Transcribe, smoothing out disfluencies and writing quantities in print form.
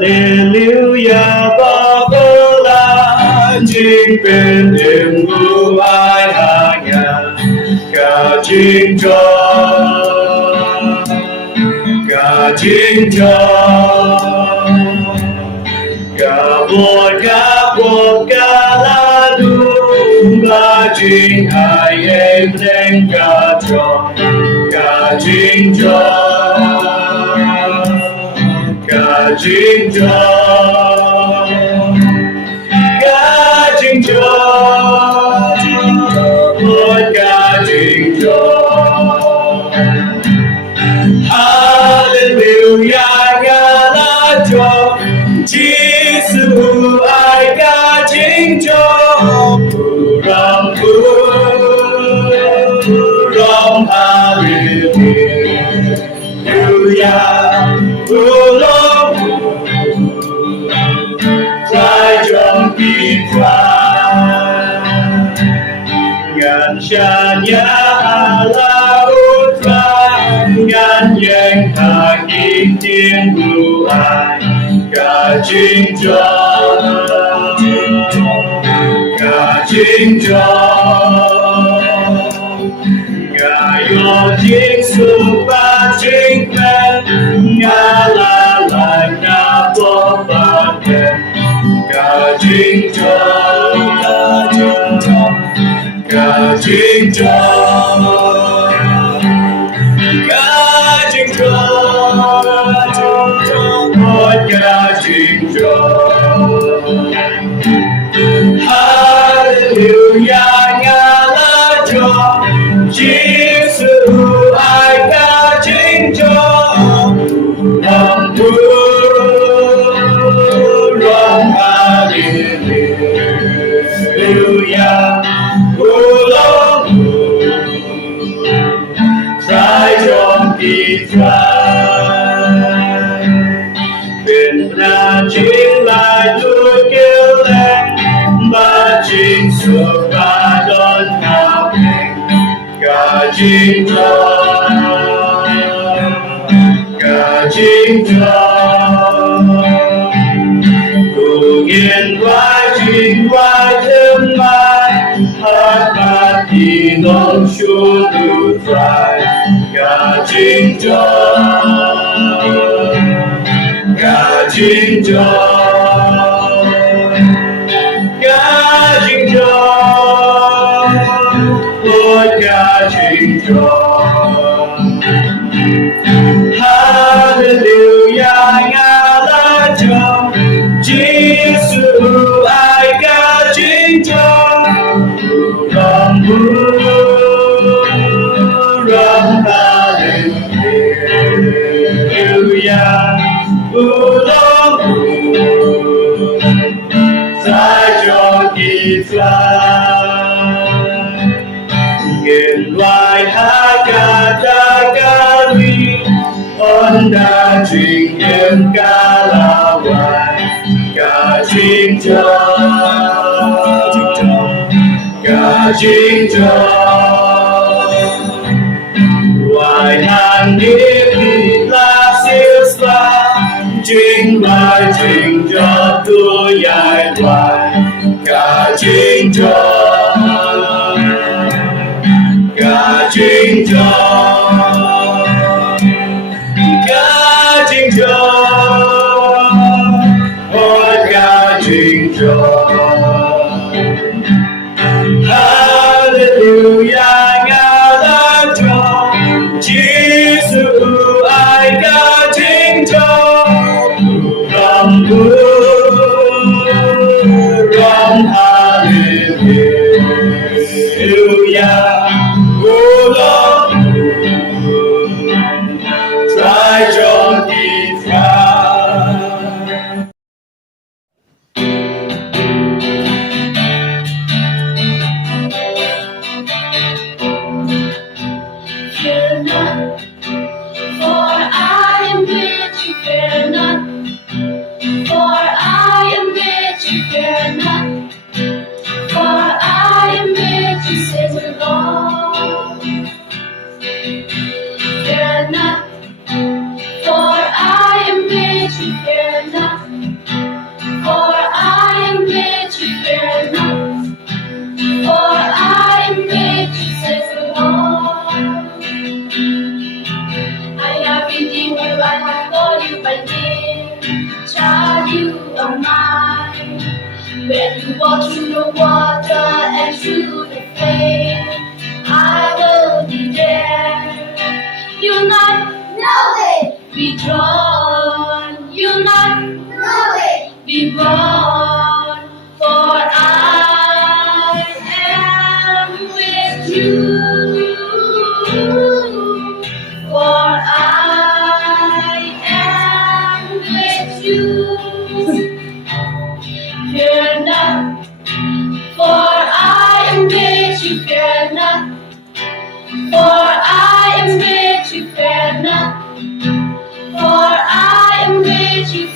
Hallelujah, Babola, chính bên niềm vui ai hạ nhà, cả chính cả buồn cả lá đúng ba chính hai em lên cả chính cả chính một cả chính Hallelujah, ngala cho Jisu ai ca chính cho ram Hallelujah, long trái trong kỳ ngàn cha nhã la út ngàn yang hà kim tiên bù ai cả chính ngài yo Jisu ba chính men ngà la ngà bo ba cả chính cả chính một cả chính Hallelujah, ngala cho Jisu ai ca chính cho lòng lòng Hallelujah, long trái trong kỳ bên ra chính lại tôi kêu lên ba chính suốt ba đón ngào cả chính cùng yên vai chính vai thêm mai hát hát đi nông chúa tự phải cả chính cả chính Lord cả chính Hallelujah, ngala cho Jisu ai ca chính cho lòng Hallelujah, long giải cho kỳ nghìn loài hát ca ta ca ly ơn đã trình em ca la hoài cả chính loài hàng điệp la siêu xa chính bài trình cho tôi dài loài cả chính ôi cả chính Hallelujah, ngala cho Jisu ai ca chính cho lòng Hallelujah, long trái trong kỳ Fear not, for I am with you. Fear not, for I am with you. Fear not, for I am with you, says the Lord. walk through the water and through the flame, I will be there. You'll not be drawn, you'll not be born, for I am with you. For I am with you. Fear not, for I am with you. Fear not, for I am with you. Fear not, for I am with you.